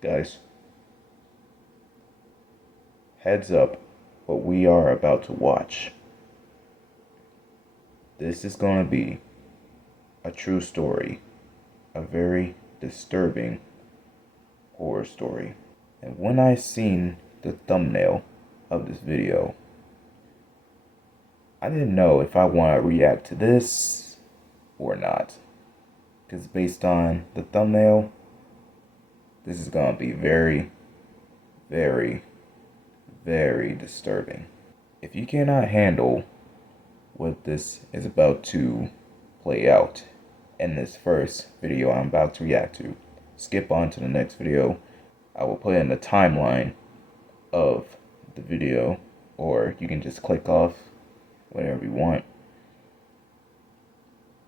Guys, heads up what we are about to watch. This is going to be a true story, a very disturbing horror story. And when I seen the thumbnail of this video, I didn't know if I want to react to this or not. Because based on the thumbnail, this is going to be very, very, very disturbing. If you cannot handle what this is about to play out in this first video I'm about to react to, skip on to the next video. I will put in the timeline of the video, or you can just click off whatever you want.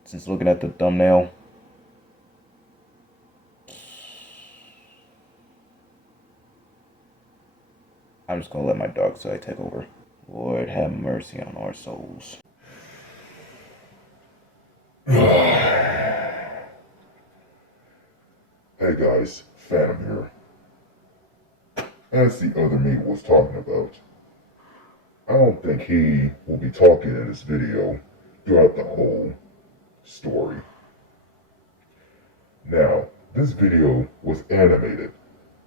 Since looking at the thumbnail, I'm just gonna let my dark side take over. Lord have mercy on our souls. Hey guys, Phantom here. As the other me was talking about, I don't think he will be talking in this video throughout the whole story. Now, this video was animated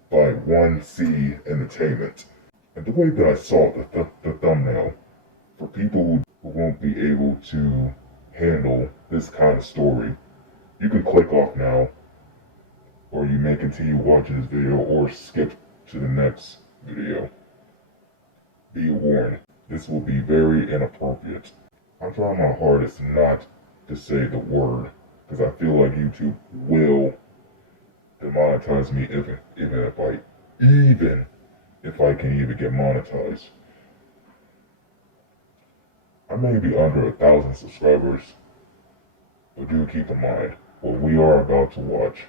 by 1C Entertainment. And the way that I saw the thumbnail, for people who won't be able to handle this kind of story, you can click off now, or you may continue watching this video or skip to the next video. Be warned, this will be very inappropriate. I'm trying my hardest not to say the word, because I feel like YouTube will demonetize me even if I can even get monetized. I may be under 1,000 subscribers, but do keep in mind, what we are about to watch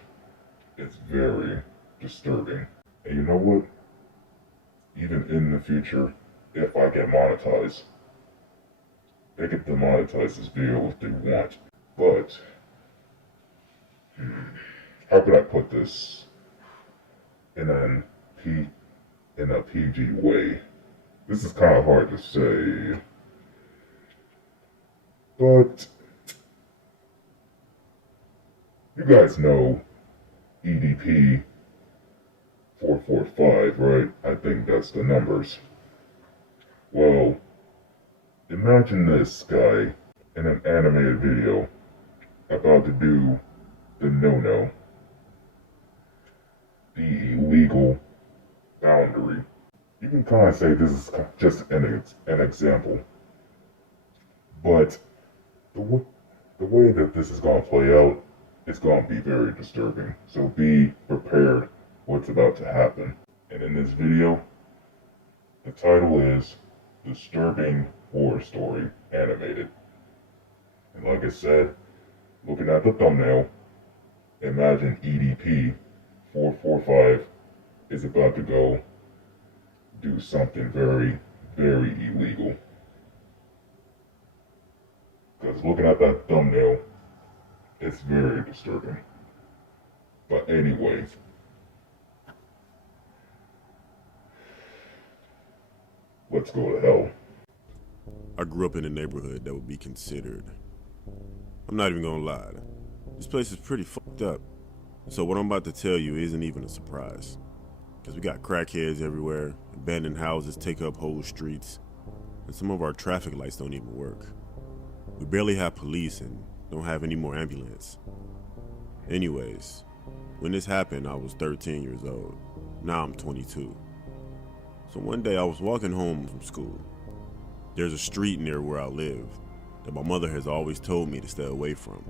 is very disturbing. And you know what? Even in the future, if I get monetized, they can demonetize this video if they want. But, how could I put this in a PG way? This is kind of hard to say, but you guys know EDP 445, right? I think that's the numbers. Well, imagine this guy in an animated video about to do the no-no, the illegal boundary. You can kind of say this is just an example, but the way that this is going to play out, it's going to be very disturbing. So be prepared what's about to happen. And in this video, the title is Disturbing Horror Story Animated. And like I said, looking at the thumbnail, imagine EDP 445 is about to go do something very, very illegal. Because looking at that thumbnail, it's very disturbing. But anyways, let's go to hell. I grew up in a neighborhood that would be considered, I'm not even gonna lie, this place is pretty fucked up. So what I'm about to tell you isn't even a surprise. Because we got crackheads everywhere, abandoned houses take up whole streets, and some of our traffic lights don't even work. We barely have police and don't have any more ambulance. Anyways, when this happened, I was 13 years old. Now I'm 22. So one day I was walking home from school. There's a street near where I live that my mother has always told me to stay away from.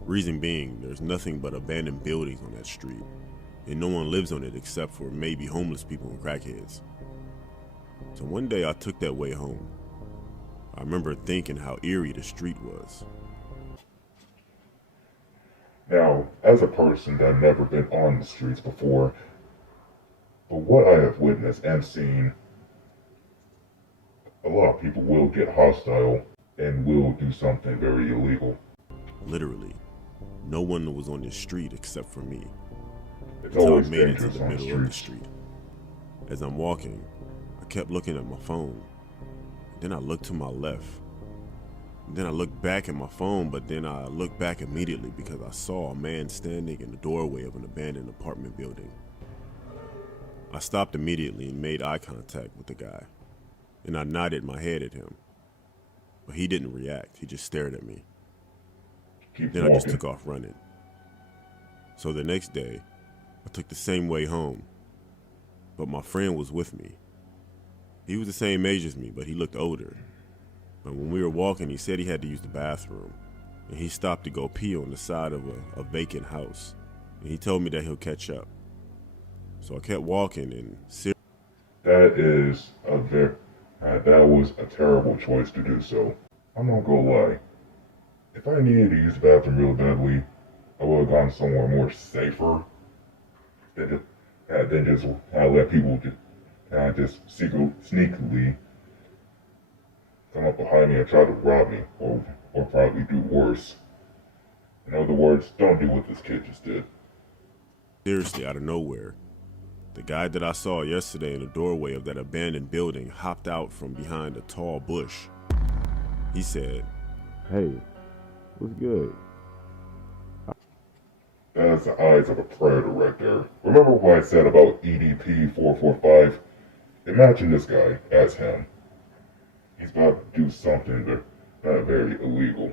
Reason being, there's nothing but abandoned buildings on that street, and no one lives on it except for maybe homeless people and crackheads. So one day I took that way home. I remember thinking how eerie the street was. Now, as a person that never been on the streets before, but what I have witnessed and seen, a lot of people will get hostile and will do something very illegal. Literally, no one was on this street except for me. It's until I always made it to dangerous the on the middle of the streets. street. As I'm walking, I kept looking at my phone. Then I looked to my left. Then I looked back at my phone, but then I looked back immediately because I saw a man standing in the doorway of an abandoned apartment building. I stopped immediately and made eye contact with the guy, and I nodded my head at him. But he didn't react, he just stared at me. Keep Then walking. I just took off running. So the next day, I took the same way home, but my friend was with me. He was the same age as me, but he looked older. But when we were walking, he said he had to use the bathroom, and he stopped to go pee on the side of a vacant house, and he told me that he'll catch up. So I kept walking, and that was a terrible choice to do so. I'm not gonna lie. If I needed to use the bathroom real badly, I would have gone somewhere more safer than just let people just sneakily come up behind me and try to rob me, or probably do worse. In other words, don't do what this kid just did. seriously, out of nowhere, the guy that I saw yesterday in the doorway of that abandoned building hopped out from behind a tall bush. He said, "Hey, what's good?" That's the eyes of a predator right there. Remember what I said about EDP 445? Imagine this guy as him. He's about to do something very illegal.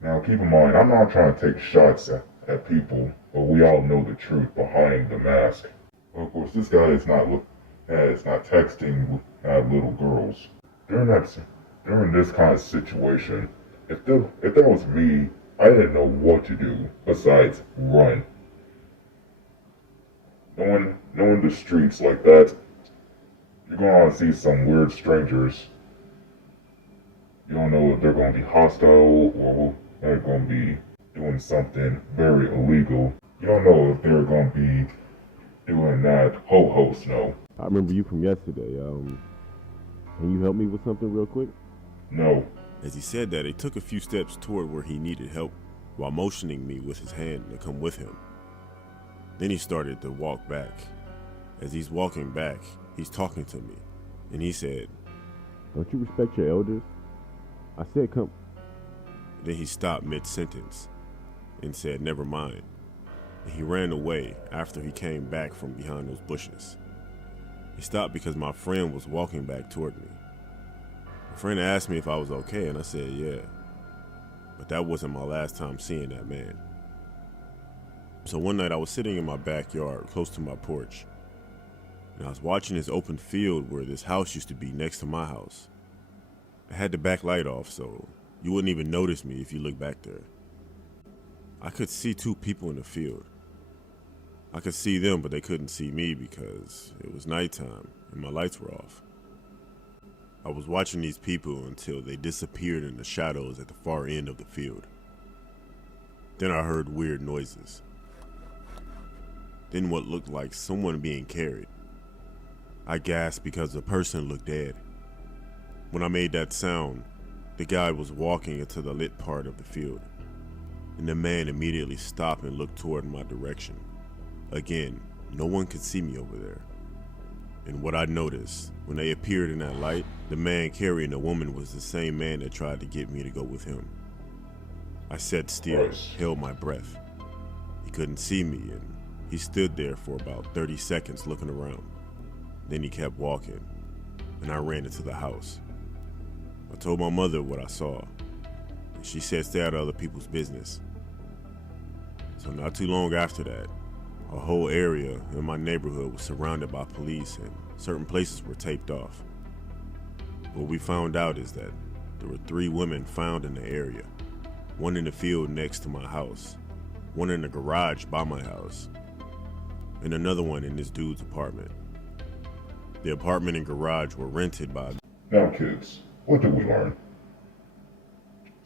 Now keep in mind, I'm not trying to take shots at people, but we all know the truth behind the mask. Of course, this guy is not texting little girls. During this kind of situation, if that was me, I didn't know what to do besides run. Knowing the streets like that, you're gonna see some weird strangers. You don't know if they're gonna be hostile or they're gonna be doing something very illegal. You don't know if they're gonna be doing that ho-ho snow. I remember you from yesterday. Can you help me with something real quick? No. As he said that, he took a few steps toward where he needed help while motioning me with his hand to come with him. Then he started to walk back. As he's walking back, he's talking to me, and he said, "Don't you respect your elders?" I said, "Come." Then he stopped mid-sentence and said, "Never mind." And he ran away after he came back from behind those bushes. He stopped because my friend was walking back toward me. My friend asked me if I was okay, and I said, "Yeah." But that wasn't my last time seeing that man. So one night I was sitting in my backyard close to my porch, and I was watching this open field where this house used to be next to my house. I had the back light off, so you wouldn't even notice me if you look back there. I could see two people in the field. I could see them, but they couldn't see me because it was nighttime and my lights were off. I was watching these people until they disappeared in the shadows at the far end of the field. Then I heard weird noises. Then what looked like someone being carried. I gasped because the person looked dead. When I made that sound, the guy was walking into the lit part of the field, and the man immediately stopped and looked toward my direction. Again, no one could see me over there. And what I noticed, when they appeared in that light, the man carrying the woman was the same man that tried to get me to go with him. I sat still, held my breath. He couldn't see me, and he stood there for about 30 seconds looking around. Then he kept walking, and I ran into the house. I told my mother what I saw, and she said stay out of other people's business. So not too long after that, a whole area in my neighborhood was surrounded by police and certain places were taped off. What we found out is that there were 3 women found in the area, one in the field next to my house, one in the garage by my house, and another one in this dude's apartment. The apartment and garage were rented by... Now kids, what did we learn?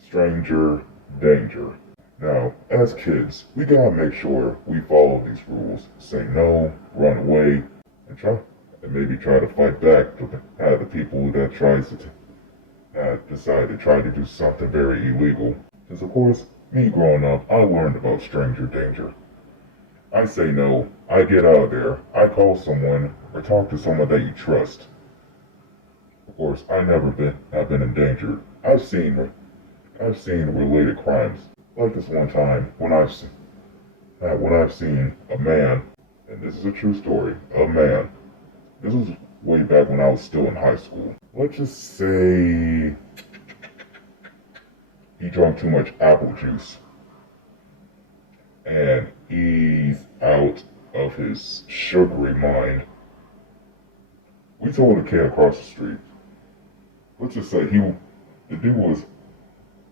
Stranger danger. Now, as kids, we gotta make sure we follow these rules. Say no, run away, and maybe try to fight back to the people that decide to try to do something very illegal. Because of course, Me growing up, I learned about stranger danger. I say no, I get out of there, I call someone, or talk to someone that you trust. Of course, have been endangered. I've seen related crimes. Like this one time when I've seen a man, and this is a true story, a man. This was way back when I was still in high school. Let's just say he drank too much apple juice and he's out of his sugary mind. We told a kid across the street. Let's just say the dude was,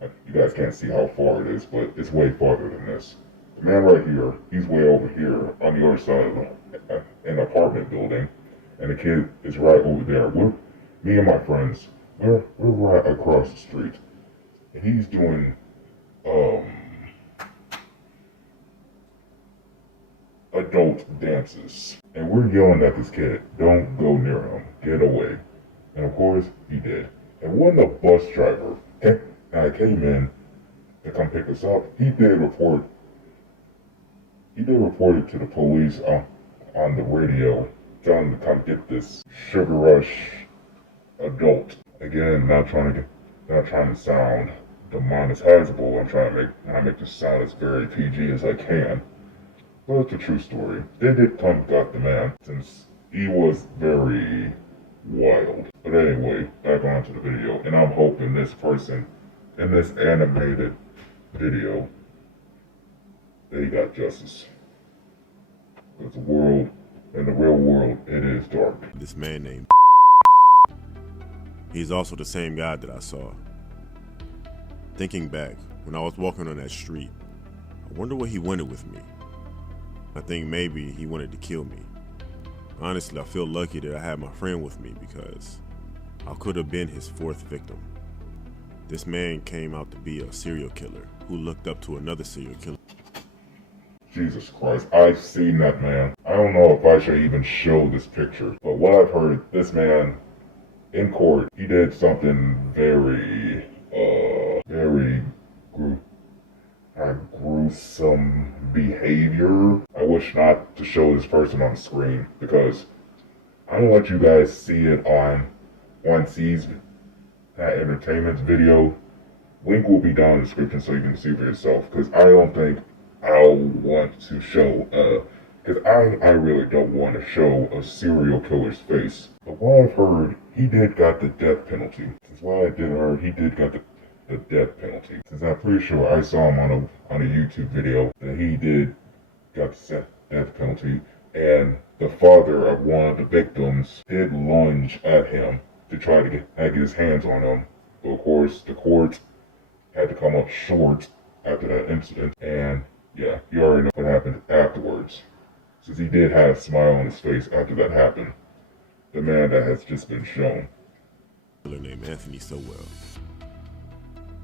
you guys can't see how far it is, but it's way farther than this. The man right here, he's way over here on the other side of an apartment building, and the kid is right over there. Me and my friends, we're right across the street, and he's doing adult dances, and we're yelling at this kid, "Don't go near him, get away." And of course, he did. And when the bus driver came in to come pick us up, he did report it to the police on the radio, telling them to come get this sugar rush adult. Again, not trying to sound demonetizable. I'm trying to make this sound as very PG as I can. But it's a true story. They did come got the man, since he was very wild. But anyway, back onto the video, and I'm hoping this person in this animated video, they got justice. Because in the real world, it is dark. This man named he's also the same guy that I saw. Thinking back, when I was walking on that street, I wonder what he wanted with me. I think maybe he wanted to kill me. Honestly, I feel lucky that I had my friend with me because I could have been his fourth victim. This man came out to be a serial killer who looked up to another serial killer. Jesus Christ, I've seen that man. I don't know if I should even show this picture, but what I've heard, this man, in court, he did something very gruesome behavior. I wish not to show this person on the screen, because I'm gonna let you guys see it on C's Entertainment's video. Link will be down in the description so you can see for yourself, because I don't think I'll want to show, because I really don't want to show a serial killer's face. But what I've heard, he did got the death penalty. Since what I did heard, he did got the death penalty. Since I'm pretty sure I saw him on a YouTube video that he did got the death penalty, and the father of one of the victims did lunge at him to try to get his hands on him. But of course, the court had to come up short after that incident, and yeah, you already know what happened afterwards. Since he did have a smile on his face after that happened. The man that has just been shown. Named Anthony so well.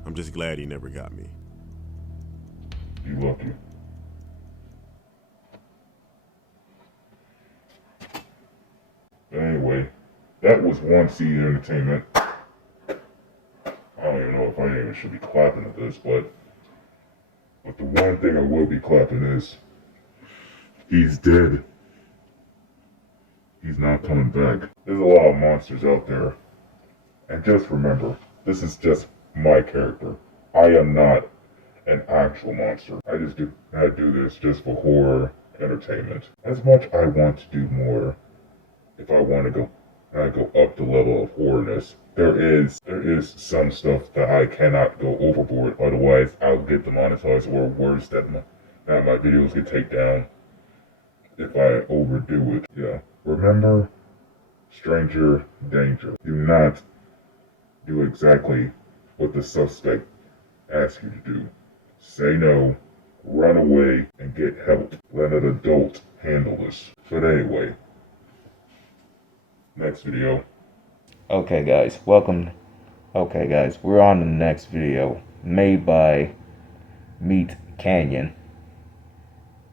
I'm just glad he never got me. You lucky. But anyway, that was 1C Entertainment. I don't even know if I even should be clapping at this, but the one thing I will be clapping is, he's dead. He's not coming back. There's a lot of monsters out there. And just remember, this is just my character. I am not an actual monster. I do this just for horror entertainment. As much I want to do more, if I want to go up the level of horrorness, there is some stuff that I cannot go overboard, otherwise I'll get demonetized, or worse, that my videos get taken down if I overdo it. Yeah. Remember, stranger danger. Do not do exactly what the suspect asks you to do. Say no, run away, and get help. Let an adult handle this. But anyway, next video. Okay guys, we're on the next video, made by Meat Canyon,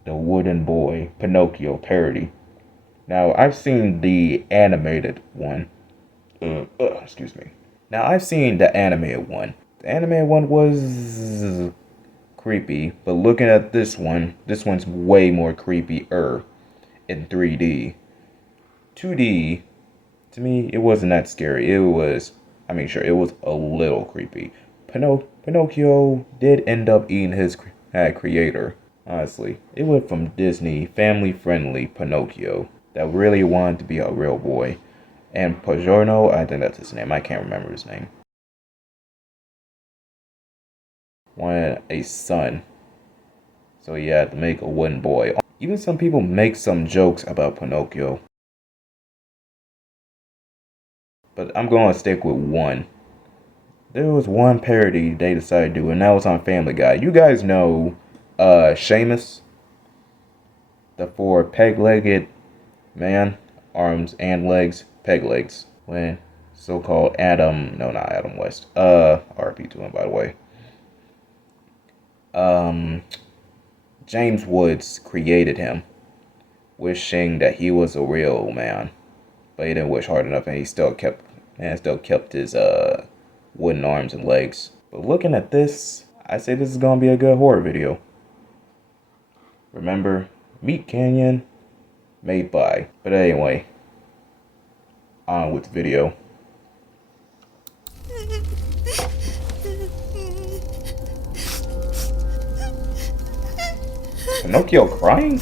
the Wooden Boy Pinocchio parody. Now, I've seen the animated one. Excuse me. Now, I've seen the animated one. The animated one was creepy. But looking at this one's way more creepier in 3D. 2D, to me, it wasn't that scary. It was, sure, it was a little creepy. Pinocchio did end up eating his creator. Honestly, it went from Disney, family-friendly Pinocchio that really wanted to be a real boy, and Pajorno, I think that's his name. I can't remember his name. Wanted a son, so he had to make a wooden boy. Even some people make some jokes about Pinocchio, but I'm going to stick with one. There was one parody they decided to do, and that was on Family Guy. You guys know Seamus, the four peg-legged man, arms and legs, peg legs, when so-called not Adam West, RP to him, by the way. James Woods created him, wishing that he was a real man, but he didn't wish hard enough, and he still kept his wooden arms and legs. But looking at this, I say this is gonna be a good horror video. Remember, Meat Canyon, made by. But anyway, on with the video. Pinocchio crying?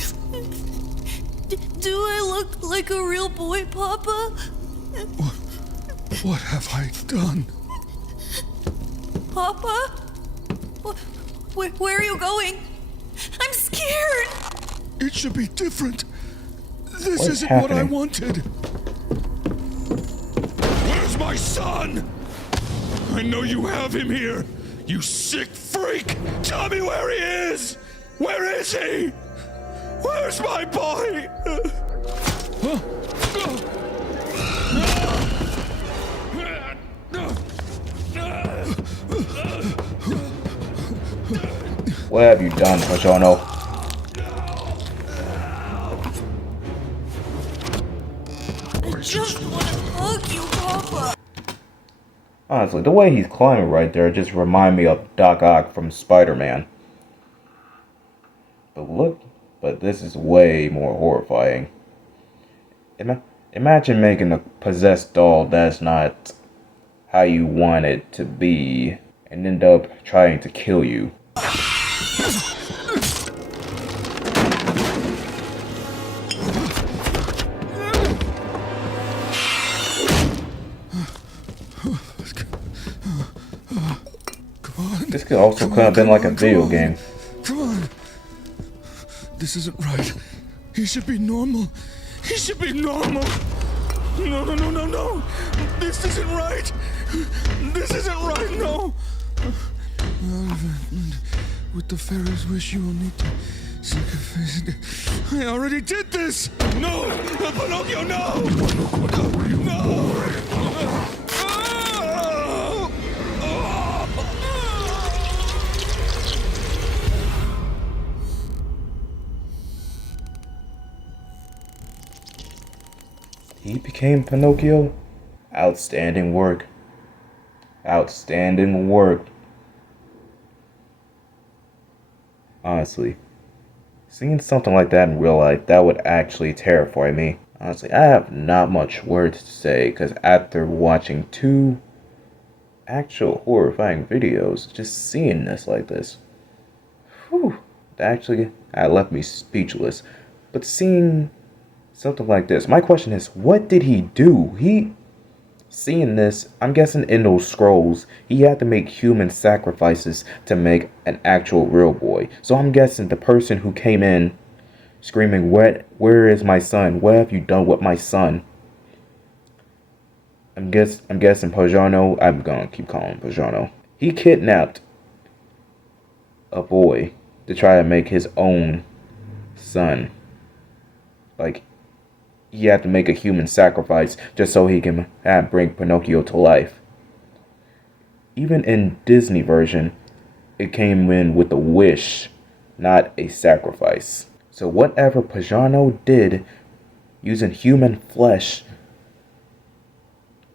Do I look like a real boy, Papa? What have I done? Papa? Where are you going? I'm scared! It should be different. This What's isn't happening? what I wanted. Where's my son? I know you have him here. You sick freak! Tell me where he is! Where is he? Where's my boy? What have you done, Pajorno? I just want to hug you, Papa. Honestly, the way he's climbing right there just remind me of Doc Ock from Spider-Man. But this is way more horrifying. Imagine making a possessed doll that's not how you want it to be and end up trying to kill you. This could also have been like a video game. Come on. This isn't right. He should be normal. He should be normal. No. This isn't right. This isn't right, no. With the Pharaoh's wish, you will need to sacrifice it. I already did this. No, Pinocchio, no. No. He became Pinocchio? Outstanding work. Outstanding work. Honestly, seeing something like that in real life, that would actually terrify me. Honestly, I have not much words to say, because after watching two actual horrifying videos, just seeing this like this, that left me speechless. But seeing something like this, my question is, what did he do? Seeing this, I'm guessing in those scrolls, he had to make human sacrifices to make an actual real boy. So I'm guessing the person who came in screaming, where is my son? What have you done with my son? I'm guessing Pajorno, I'm gonna keep calling him Pajorno. He kidnapped a boy to try to make his own son. Like, he had to make a human sacrifice just so he can bring Pinocchio to life. Even in Disney version, it came in with a wish, not a sacrifice. So whatever Pajorno did, using human flesh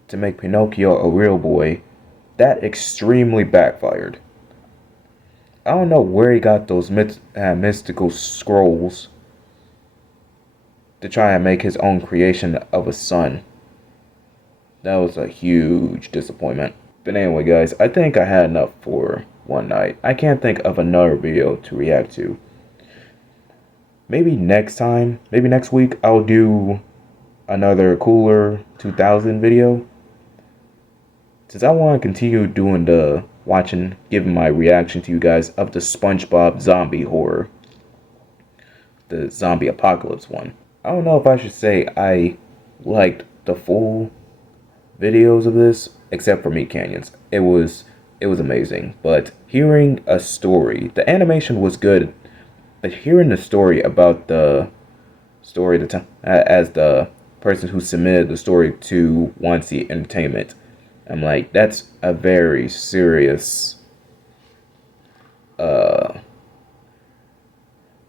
to make Pinocchio a real boy, that extremely backfired. I don't know where he got those mystical scrolls to try and make his own creation of a sun. That was a huge disappointment. But anyway, guys, I think I had enough for one night. I can't think of another video to react to. Maybe next time, maybe next week, I'll do another Cooler 2000 video. Since I want to continue doing the giving my reaction to you guys of the SpongeBob zombie horror. The zombie apocalypse one. I don't know if I should say I liked the full videos of this, except for Meat Canyons. It was amazing. But hearing a story, the animation was good, but hearing the story about the story as the person who submitted the story to Wondershare Entertainment, I'm like, that's a very serious that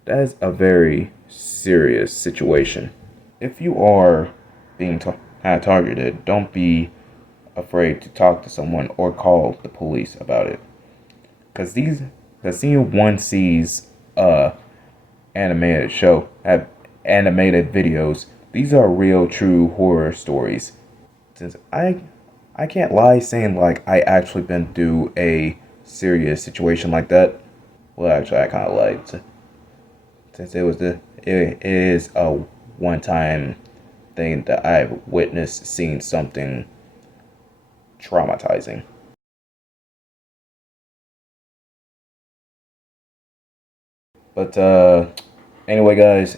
is a very serious situation. If you are being targeted, don't be afraid to talk to someone or call the police about it. Cause seeing one sees animated show have animated videos, these are real true horror stories. Since I can't lie saying like I actually been through a serious situation like that. Well, actually I kinda lied. Since it is a one-time thing that I've witnessed, seen something traumatizing. But anyway, guys,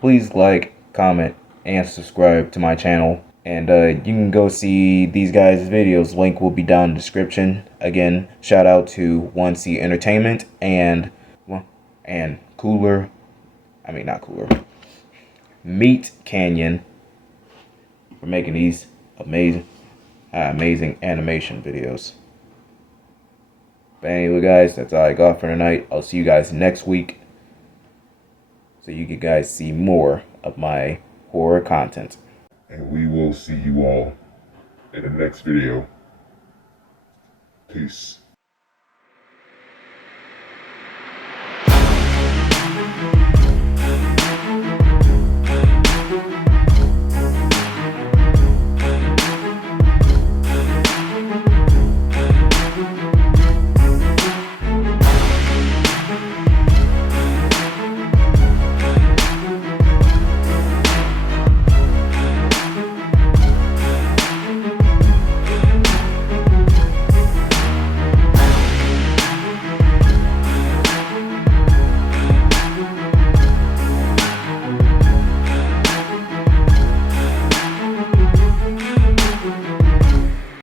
please like, comment, and subscribe to my channel. And you can go see these guys' videos. Link will be down in the description. Again, shout out to Wondershare Entertainment and Meat Canyon for making these amazing animation videos. But anyway, guys, that's all I got for tonight. I'll see you guys next week, so you can guys see more of my horror content. And we will see you all in the next video. Peace.